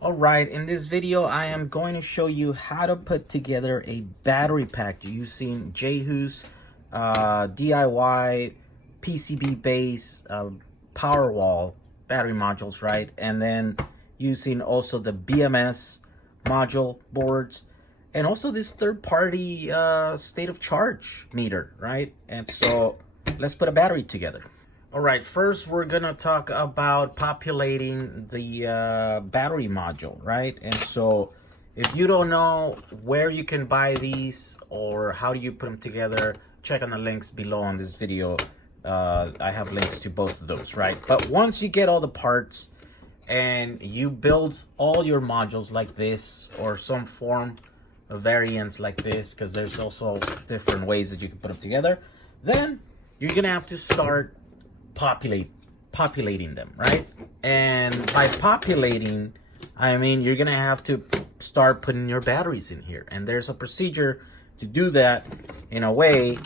Alright, in this video I am going to show you how to put together a battery pack using Jehu's DIY PCB base Powerwall battery modules, right? And then using also the BMS module boards and also this third-party state of charge meter, right? And so let's put a battery together. All right, first we're gonna talk about populating the battery module, right? And so if you don't know where you can buy these or how do you put them together, check on the links below on this video. I have links to both of those, right? But once you get all the parts and you build all your modules like this or some form of variants like this, because there's also different ways that you can put them together, then you're gonna have to start populating them, right? And by populating, I mean you're gonna have to start putting your batteries in here, and there's a procedure to do that in a way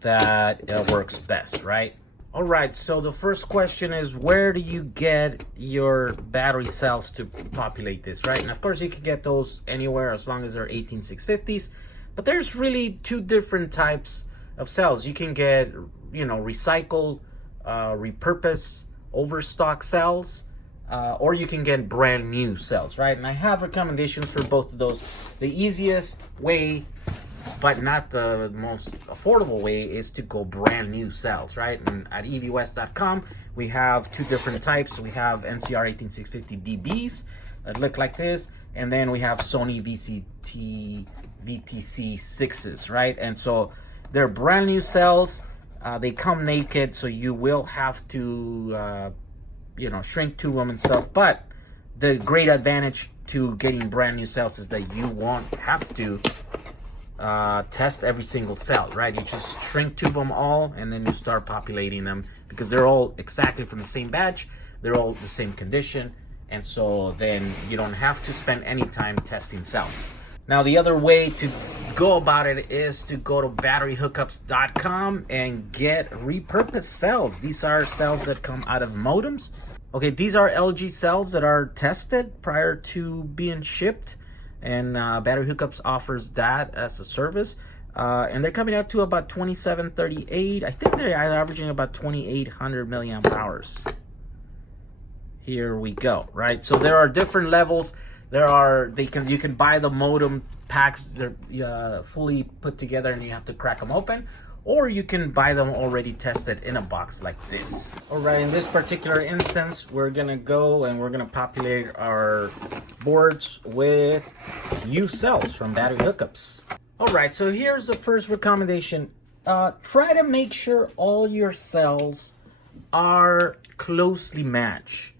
that works best, right? All right, so the first question is, where do you get your battery cells to populate this, right? And of course you can get those anywhere as long as they're 18650s, but there's really two different types of cells. You can get, you know, recycled, repurpose overstock cells, or you can get brand new cells, right? And I have recommendations for both of those. The easiest way, but not the most affordable way, is to go brand new cells, right? And at evwest.com we have two different types. We have NCR 18650DBs that look like this, and then we have Sony VTC6s, right? And so they're brand new cells. They come naked, so you will have to, shrink to them and stuff. But the great advantage to getting brand new cells is that you won't have to test every single cell, right? You just shrink tube them all, and then you start populating them because they're all exactly from the same batch. They're all the same condition, and so then you don't have to spend any time testing cells. Now, the other way to go about it is to go to batteryhookups.com and get repurposed cells. These are cells that come out of modems. Okay, these are LG cells that are tested prior to being shipped, and Battery Hookups offers that as a service. And they're coming out to about 2738. I think they're averaging about 2800 milliamp hours. Here we go, right? So there are different levels. You can buy the modem packs. They're fully put together and you have to crack them open, or you can buy them already tested in a box like this. All right, in this particular instance, we're gonna go and we're gonna populate our boards with used cells from Battery Hookups. All right, so here's the first recommendation. Try to make sure all your cells are closely matched.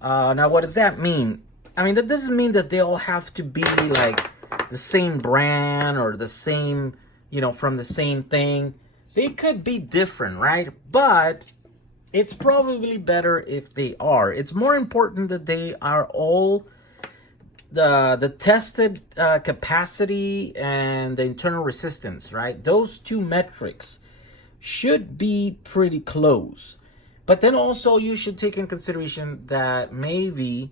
Now, what does that mean? I mean, that doesn't mean that they all have to be like the same brand or the same, from the same thing. They could be different, right? But it's probably better if they are. It's more important that they are all the tested capacity and the internal resistance, right? Those two metrics should be pretty close. But then also you should take in consideration that maybe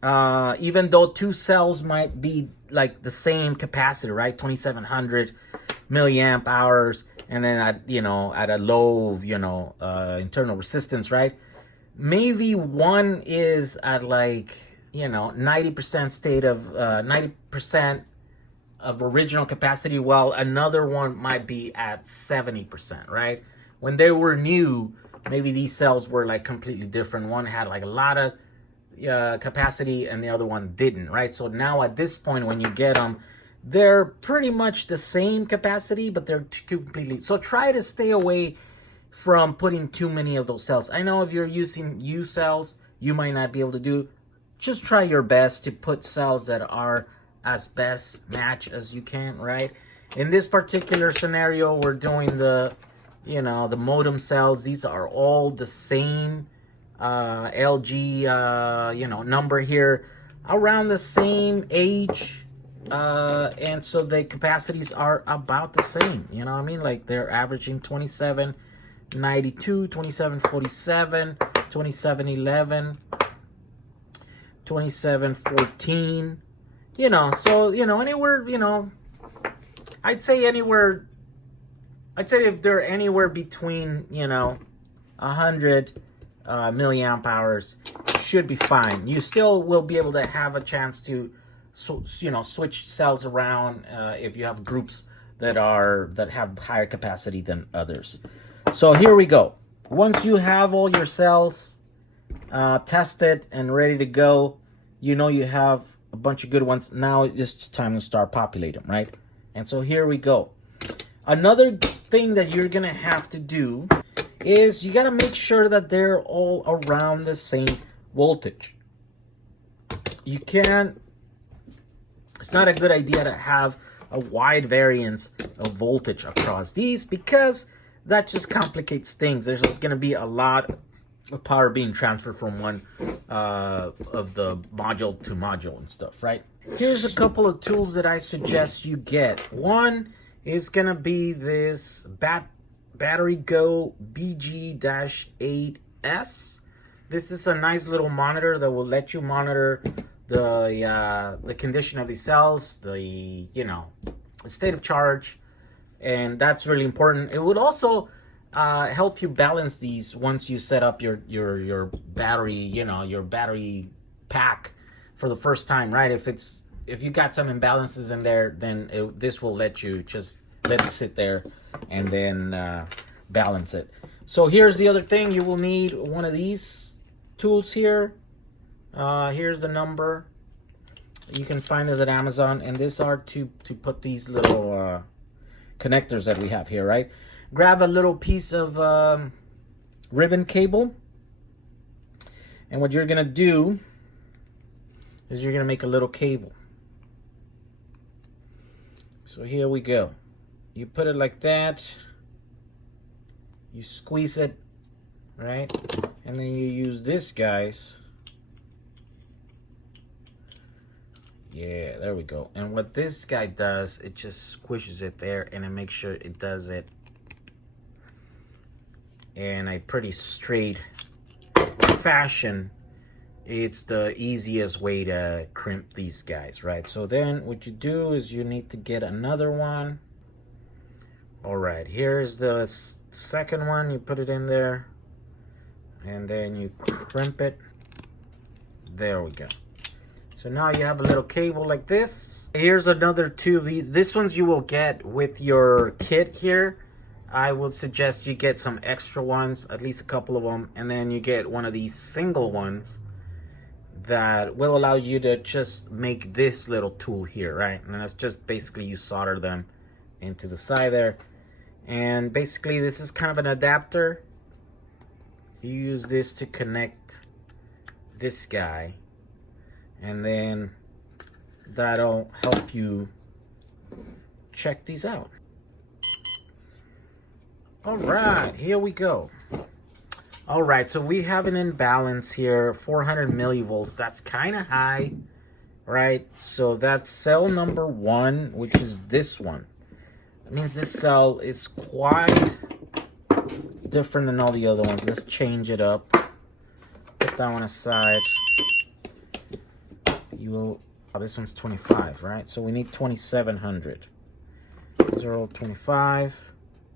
even though two cells might be like the same capacity, right? 2700 milliamp hours, and then at a low, internal resistance, right? Maybe one is at 90% state of 90% of original capacity, while another one might be at 70%, right? When they were new, maybe these cells were like completely different. One had like a lot of capacity and the other one didn't, right? So now at this point when you get them, they're pretty much the same capacity, but they're completely, so try to stay away from putting too many of those cells. I know if you're using U cells, you might not be able to do. Just try your best to put cells that are as best match as you can, right? In this particular scenario, we're doing the modem cells. These are all the same LG, number here, around the same age, and so the capacities are about the same. You know what I mean? Like they're averaging 2792, 2747, 2711, 2714. You know, so, you know, anywhere, you know, I'd say if they're anywhere between, you know, 100 milliamp hours, should be fine. You still will be able to have a chance to, you know, switch cells around if you have groups that have higher capacity than others. So here we go. Once you have all your cells tested and ready to go, you know you have a bunch of good ones. Now it's time to start populating them, right? And so here we go. Another thing that you're gonna have to do is you gotta make sure that they're all around the same voltage. You can't, it's not a good idea to have a wide variance of voltage across these, because that just complicates things. There's gonna be a lot of power being transferred from one of the module to module and stuff, right? Here's a couple of tools that I suggest you get. One is gonna be this Battery Go BG-8S. This is a nice little monitor that will let you monitor the condition of the cells, the state of charge, and that's really important. It would also help you balance these once you set up your battery, your battery pack for the first time, right? If you got some imbalances in there, then this will let you just let it sit there and then balance it. So here's the other thing. You will need one of these tools here. Here's the number. You can find this at Amazon, and these are to put these little connectors that we have here, right? Grab a little piece of ribbon cable, and what you're gonna do is you're gonna make a little cable. So here we go. You put it like that, you squeeze it, right? And then you use this, guys. Yeah, there we go. And what this guy does, it just squishes it there, and it makes sure it does it in a pretty straight fashion. It's the easiest way to crimp these guys, right? So then what you do is you need to get another one. All right, here's the second one. You put it in there, and then you crimp it. There we go. So now you have a little cable like this. Here's another two of these. This ones you will get with your kit here. I would suggest you get some extra ones, at least a couple of them, and then you get one of these single ones that will allow you to just make this little tool here, right? And that's just basically you solder them into the side there. And basically this is kind of an adapter. You use this to connect this guy, and then that'll help you check these out. All right, here we go. All right, so we have an imbalance here, 400 millivolts. That's kind of high, right? So that's cell number 1, which is this one. That means this cell is quite different than all the other ones. Let's change it up. Put that one aside. Oh, this one's 25, right? So we need 2700. 0, 25,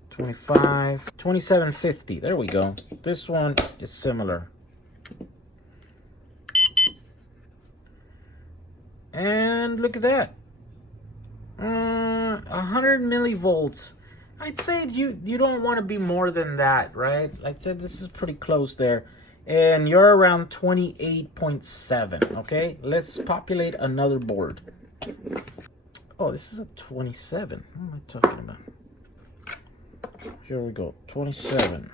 25, 2750. There we go. This one is similar. And look at that. 100 millivolts. I'd say you don't want to be more than that, right? I'd say this is pretty close there. And you're around 28.7, okay? Let's populate another board. Oh, this is a 27. What am I talking about? Here we go, 27.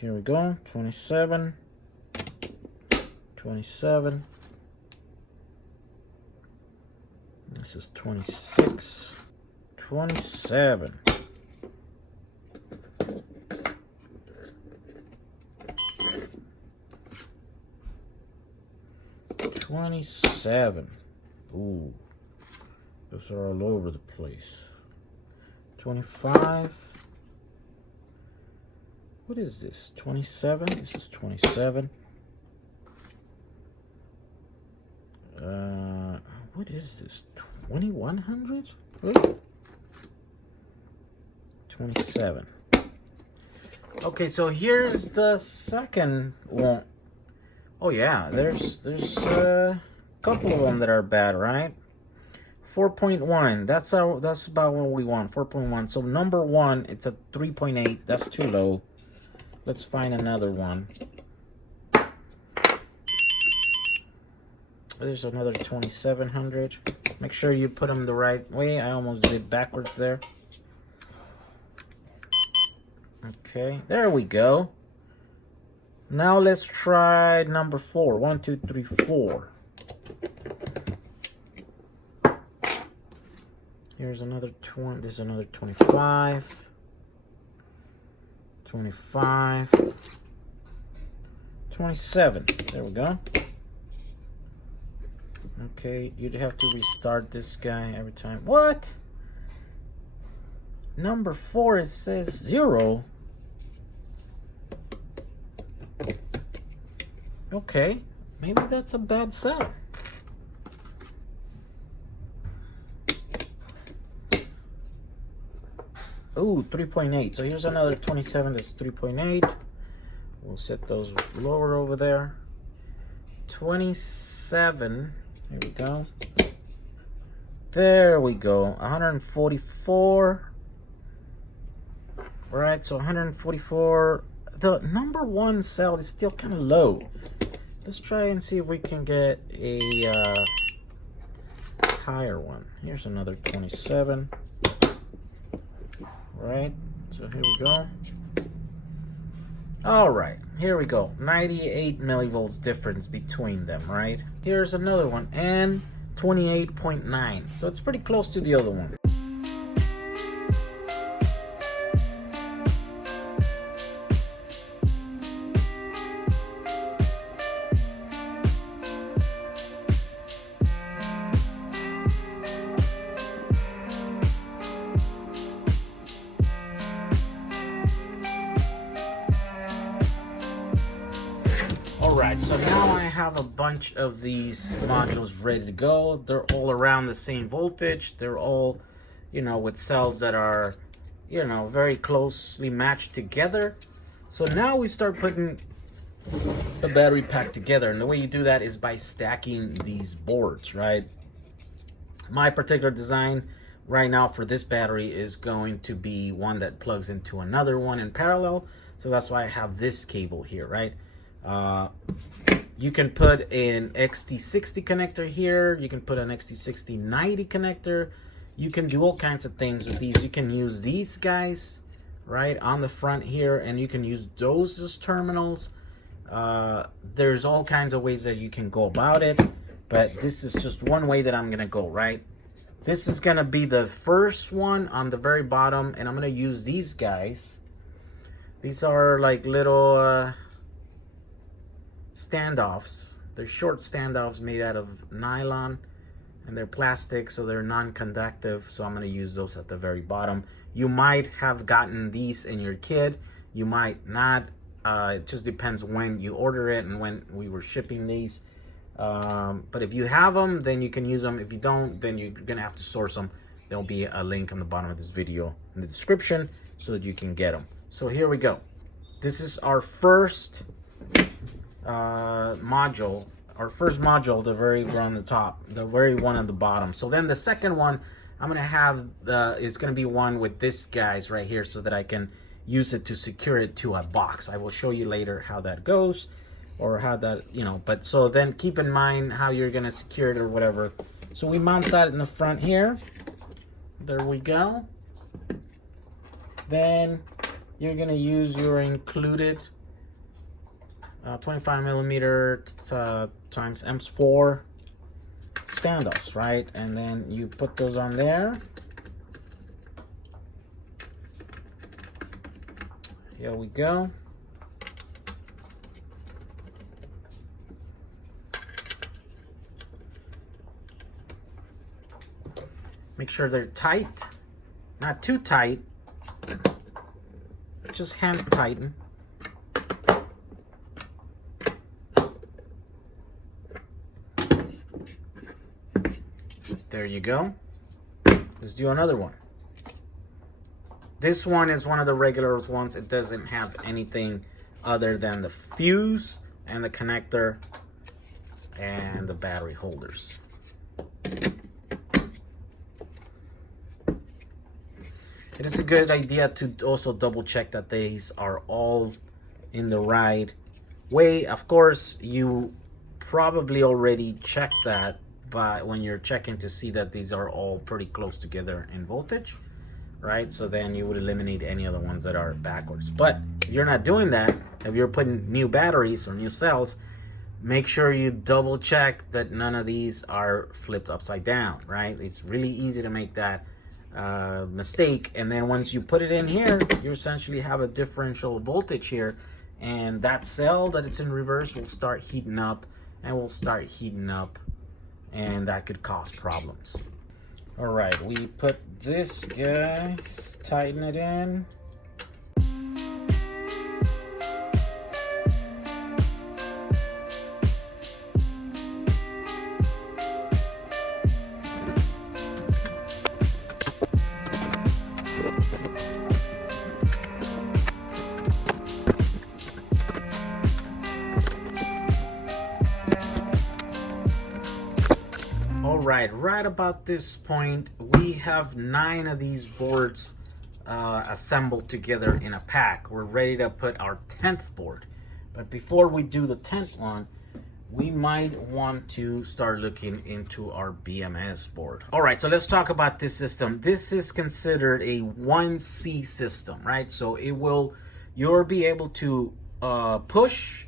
Here we go, 27. 27. This is 26. 27. 27. Ooh, those are all over the place. 25. What is this? 27. This is 27. What is this? 2100? 27. Okay, so here's the second one. Oh yeah, there's a couple of them that are bad, right? 4.1. That's about what we want. 4.1. So number one, it's a 3.8. That's too low. Let's find another one. There's another 2700. Make sure you put them the right way. I almost did it backwards there. Okay, there we go. Now let's try number 4. 1, 2, 3, 4. Here's another 20. This is another 25. 25. 27. There we go. Okay, you'd have to restart this guy every time. What? Number 4, it says 0. Okay, maybe that's a bad cell. Ooh, 3.8. So here's another 27 that's 3.8. We'll set those lower over there. 27. Here we go. There we go. 144. Right, so 144. The number 1 cell is still kind of low. Let's try and see if we can get a higher one. Here's another 27. Right, so here we go. All right, here we go. 98 millivolts difference between them, right? Here's another one, and 28.9. So it's pretty close to the other one. Alright, so now I have a bunch of these modules ready to go. They're all around the same voltage. They're all, with cells that are, very closely matched together. So now we start putting the battery pack together. And the way you do that is by stacking these boards, right? My particular design right now for this battery is going to be one that plugs into another one in parallel. So that's why I have this cable here, right? You can put an XT60 connector here. You can put an XT6090 connector. You can do all kinds of things with these. You can use these guys right on the front here, and you can use those as terminals. There's all kinds of ways that you can go about it, but this is just one way that I'm gonna go, right? This is gonna be the first one on the very bottom, and I'm gonna use these guys. These are like little standoffs. They're short standoffs made out of nylon, and they're plastic, so they're non-conductive. So I'm going to use those at the very bottom. You might have gotten these in your kit. You might not. It just depends when you order it and when we were shipping these. But if you have them, then you can use them. If you don't, then you're going to have to source them. There'll be a link on the bottom of this video in the description so that you can get them. So here we go. This is our first module. Our first module, the very one on the top, the very one on the bottom. So then the second one I'm gonna have is gonna be one with this guys right here, so that I can use it to secure it to a box. I will show you later how that goes, or how that, but so then keep in mind how you're gonna secure it or whatever. So we mount that in the front here. There we go. Then you're gonna use your included 25 millimeter times M4 standoffs, right? And then you put those on there. Here we go. Make sure they're tight, not too tight, just hand tighten. There you go. Let's do another one. This one is one of the regular ones. It doesn't have anything other than the fuse and the connector and the battery holders. It is a good idea to also double check that these are all in the right way. Of course, you probably already checked that by when you're checking to see that these are all pretty close together in voltage, right? So then you would eliminate any of the ones that are backwards. But if you're not doing that, if you're putting new batteries or new cells, make sure you double check that none of these are flipped upside down, right? It's really easy to make that mistake, and then once you put it in here, you essentially have a differential voltage here, and that cell that it's in reverse will start heating up and that could cause problems. All right, we put this guy, tighten it in. Right about this point, we have 9 of these boards assembled together in a pack. We're ready to put our 10th board. But before we do the 10th one, we might want to start looking into our BMS board. All right, so let's talk about this system. This is considered a 1C system, right? So you'll be able to push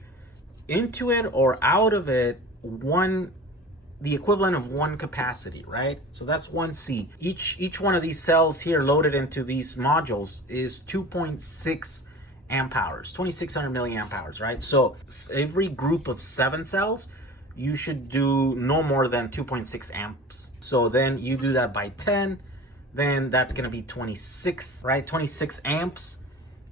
into it or out of it the equivalent of 1 capacity, right? So that's 1C. Each one of these cells here loaded into these modules is 2.6 amp hours, 2600 milliamp hours, right? So every group of 7 cells, you should do no more than 2.6 amps. So then you do that by 10, then that's gonna be 26, right? 26 amps.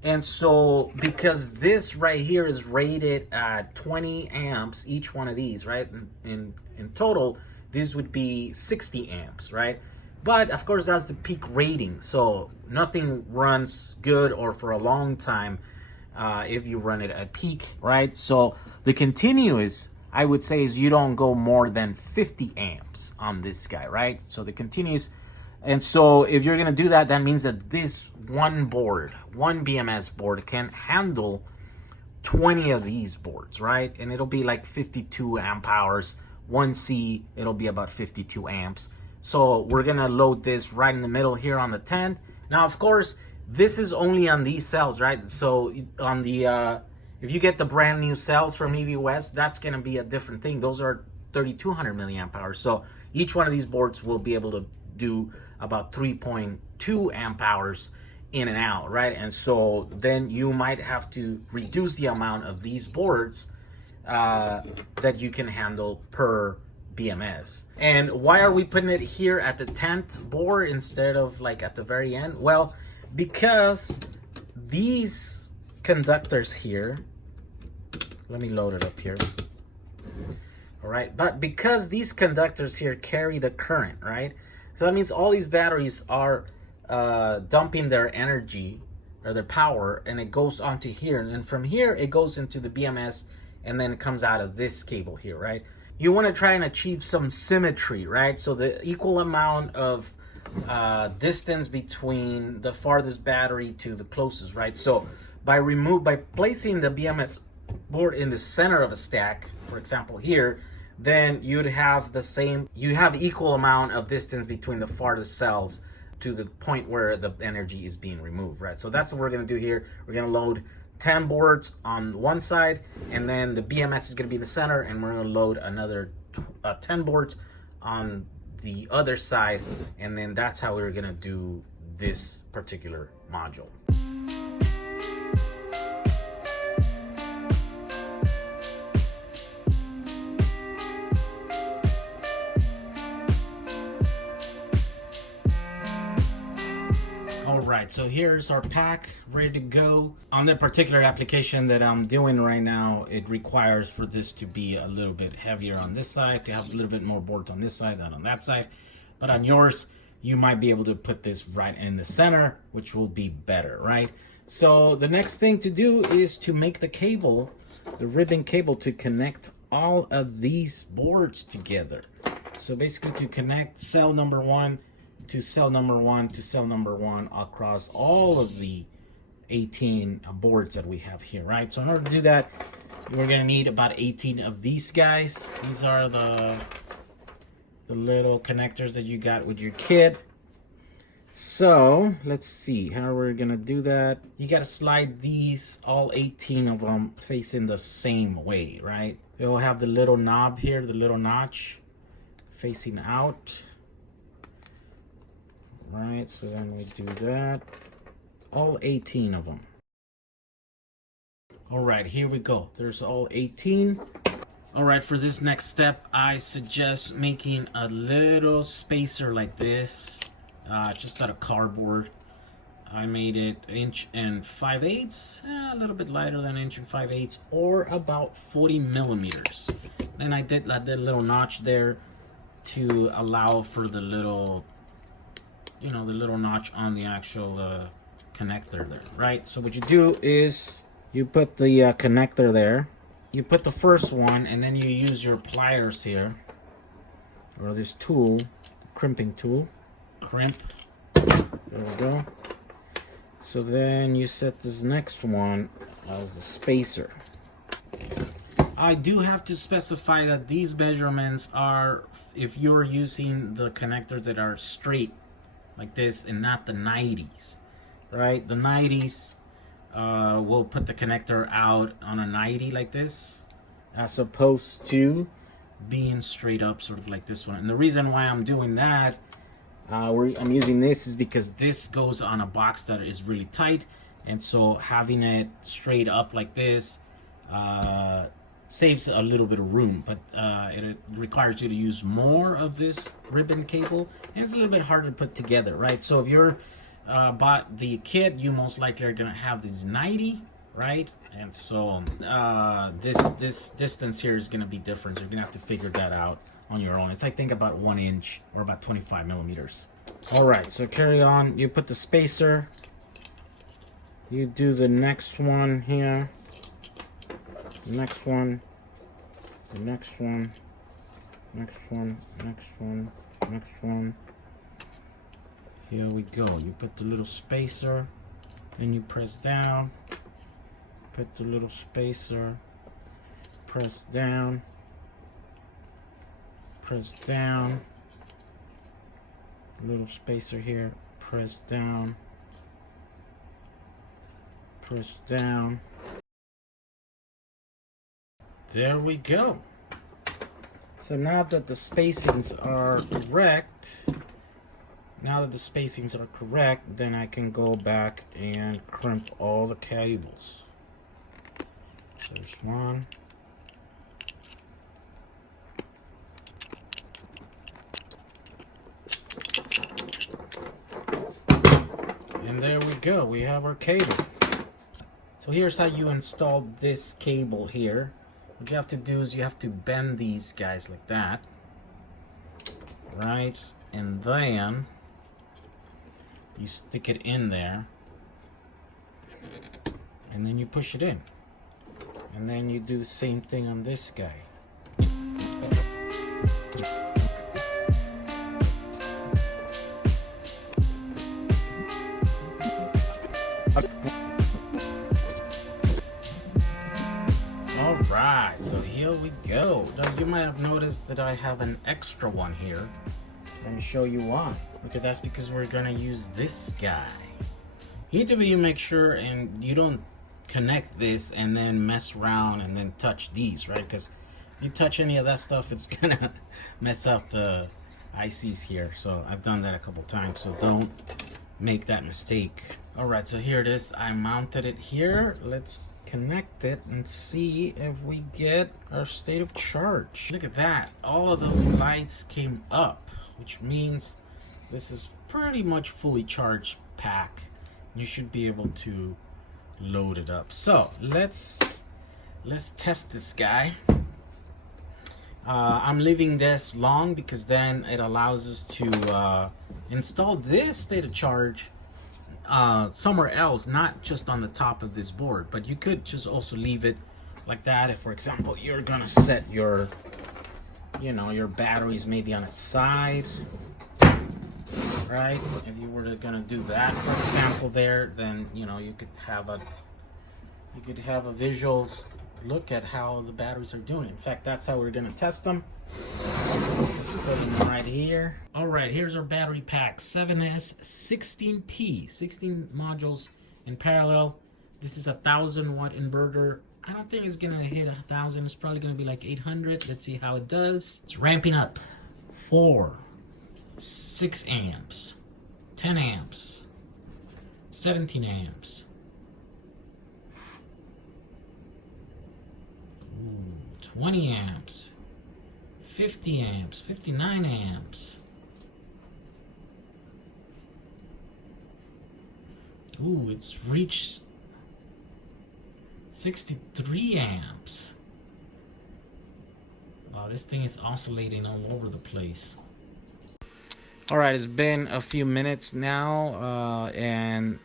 And so because this right here is rated at 20 amps, each one of these, right? In total, this would be 60 amps, right? But of course, that's the peak rating. So nothing runs good or for a long time if you run it at peak, right? So the continuous, I would say, is you don't go more than 50 amps on this guy, right? So the continuous. And so if you're gonna do that, that means that this one BMS board can handle 20 of these boards, right? And it'll be like 52 amp hours. 1C, it'll be about 52 amps. So we're gonna load this right in the middle here on the 10. Now, of course, this is only on these cells, right? So on the, if you get the brand new cells from EV West, that's gonna be a different thing. Those are 3200 milliamp hours. So each one of these boards will be able to do about 3.2 amp hours in and out, right? And so then you might have to reduce the amount of these boards that you can handle per BMS. And why are we putting it here at the 10th board instead of like at the very end? Well, because these conductors here, let me load it up here. All right, but because these conductors here carry the current, right? So that means all these batteries are dumping their energy or their power, and it goes onto here, and then from here it goes into the BMS, and then it comes out of this cable here, right? You want to try and achieve some symmetry, right? So the equal amount of distance between the farthest battery to the closest, right? So by placing the BMS board in the center of a stack, for example here, then you'd have equal amount of distance between the farthest cells to the point where the energy is being removed, right? So that's what we're gonna do here. We're gonna load 10 boards on one side, and then the BMS is gonna be in the center, and we're gonna load another 10 boards on the other side, and then that's how we're gonna do this particular module. Alright, so here's our pack ready to go. On the particular application that I'm doing right now, it requires for this to be a little bit heavier on this side, to have a little bit more boards on this side than on that side. But on yours, you might be able to put this right in the center, which will be better, right? So the next thing to do is to make the cable, the ribbon cable, to connect all of these boards together. So basically to connect cell number 1 to cell number 1 to cell number 1 across all of the 18 boards that we have here, right? So in order to do that, we're gonna need about 18 of these guys. These are the little connectors that you got with your kit. So let's see how we're gonna do that. You gotta slide these, all 18 of them, facing the same way, right? They'll have the little knob here, the little notch facing out. Right, so then we do that. All 18 of them. All right, here we go. There's all 18. All right, for this next step, I suggest making a little spacer like this, just out of cardboard. I made it 1.5 inches, a little bit lighter than 1.5 inches, or about 40 millimeters. Then I did a little notch there to allow for the little, the little notch on the actual connector there, right? So what you do is you put the connector there. You put the first one, and then you use your pliers here, or this tool, crimping tool. Crimp. There we go. So then you set this next one as the spacer. I do have to specify that these measurements are if you're using the connectors that are straight like this and not the 90s, right? The 90s we'll put the connector out on a 90 like this, as opposed to being straight up sort of like this one. And the reason why I'm doing that, I'm using this, is because this goes on a box that is really tight, and so having it straight up like this saves a little bit of room, but it requires you to use more of this ribbon cable, and it's a little bit harder to put together, right? So if you're bought the kit, you most likely are gonna have these 90, right? And so this distance here is gonna be different, so you're gonna have to figure that out on your own. It's I think about 1 inch or about 25 millimeters. All right, so carry on. You put the spacer, you do the next one here, the next one, the next one, next one, next one, next one. Here we go. You put the little spacer, then you press down, put the little spacer, press down, press down, little spacer here, press down, press down. There we go. So now that the spacings are correct, then I can go back and crimp all the cables. There's one. And there we go, we have our cable. So here's how you install this cable here. What you have to do is you have to bend these guys like that, right? And then you stick it in there, and then you push it in. And then you do the same thing on this guy. Alright, so here we go. Now you might have noticed that I have an extra one here. Let me show you why. Okay, that's because we're gonna use this guy. You need to make sure and you don't connect this and then mess around and then touch these, right? Because if you touch any of that stuff, it's gonna mess up the ICs here. So I've done that a couple times, so don't make that mistake. All right, so here it is. I mounted it here. Let's connect it and see if we get our state of charge. Look at that. All of those lights came up, which means this is pretty much fully charged pack. You should be able to load it up. So let's test this guy. I'm leaving this long because then it allows us to install this state of charge somewhere else, not just on the top of this board. But you could just also leave it like that if, for example, you're gonna set your, you know, your batteries maybe on its side, right? If you were gonna do that, for example, there, then you know you could have a visual look at how the batteries are doing. In fact, that's how we're gonna test them. Let's put them right here. All right, here's our battery pack, 7S 16P, 16 modules in parallel. This is a 1,000-watt inverter. I don't think it's gonna hit 1,000. It's probably gonna be like 800. Let's see how it does. It's ramping up. 4, 6 amps, 10 amps, 17 amps. Ooh, 20 amps. 50 amps, 59 amps. Ooh, it's reached 63 amps. Wow, this thing is oscillating all over the place. All right, it's been a few minutes now, and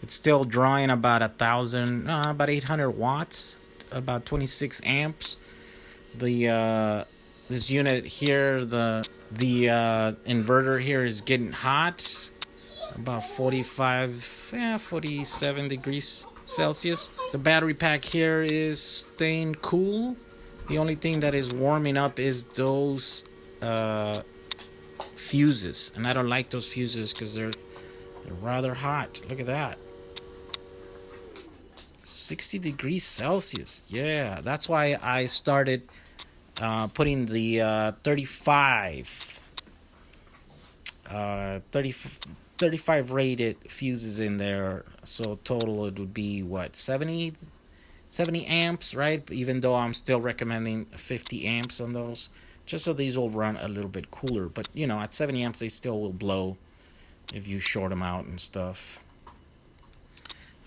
it's still drawing about 800 watts, about 26 amps. The this unit here, the inverter here is getting hot, about 47 degrees Celsius. The battery pack here is staying cool. The only thing that is warming up is those fuses, and I don't like those fuses because they're rather hot. Look at that. 60 degrees Celsius. Yeah, that's why I started putting the 35 rated fuses in there. So total it would be what, 70 amps, right? Even though I'm still recommending 50 amps on those, just so these will run a little bit cooler. But you know, at 70 amps they still will blow if you short them out and stuff.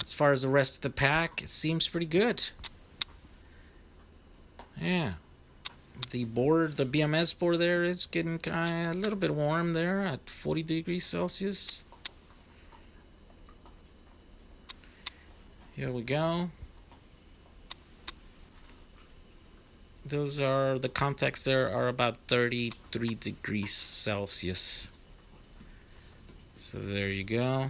As far as the rest of the pack, it seems pretty good. Yeah. The board, the BMS board there is getting a little bit warm there at 40 degrees Celsius. Here we go. Those are, the contacts there are about 33 degrees Celsius. So there you go.